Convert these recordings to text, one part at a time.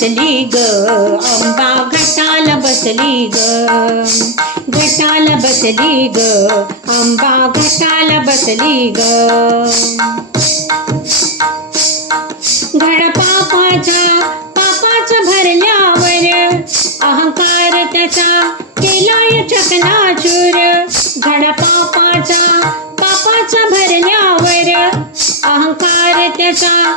बसली ग. आंबा घटाला बसली ग. घटाला बसली ग. आंबा घटाला बसली ग. घड पापाच्या पापाच्या भरल्यावर अहंकार त्याचा केलाय चकनाचूर. घड पापाचा पापाचा भरल्यावर अहंकार त्याचा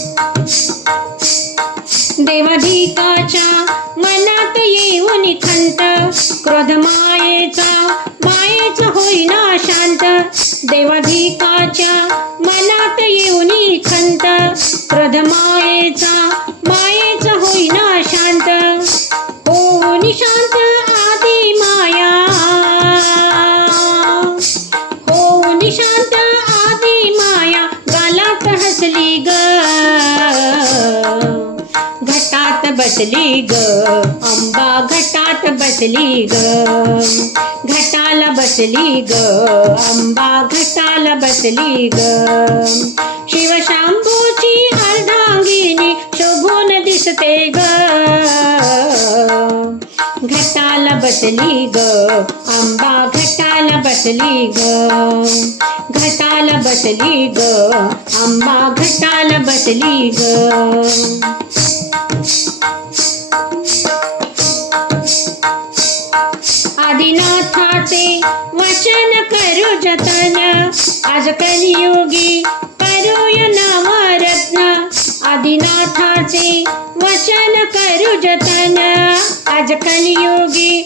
देवाधिकाच्या मनात येऊन खंत क्रोध मायेचा मायेचा होईना शांत. देवाधिकाच्या मनात येऊन खंत क्रोध मायेचा मायेचा बसली ग. आंबा घटात बसली ग. घटाला बसली ग. आंबा घटाला बसली ग. शिवशांभूची अर्धांगिनी शोभून दिसते ग. घटाला बसली ग. आंबा बसली ग. घटाला बसली ग. आंबा घटाला बसली ग. आदिनाथाचे वचन करू जतन. आज कलियोगी करूया नाम रत्न. आदिनाथाचे वचन करू जतन. आज कलियोगी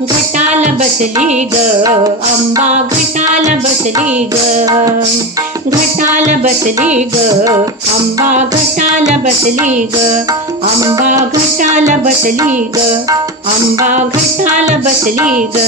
घटाला बसली ग. आंबा घटाला बसली ग. घटाला बसली ग. आंबा घटाला बसली ग. आंबा घटाला बसली ग. आंबा घटाला बसली ग.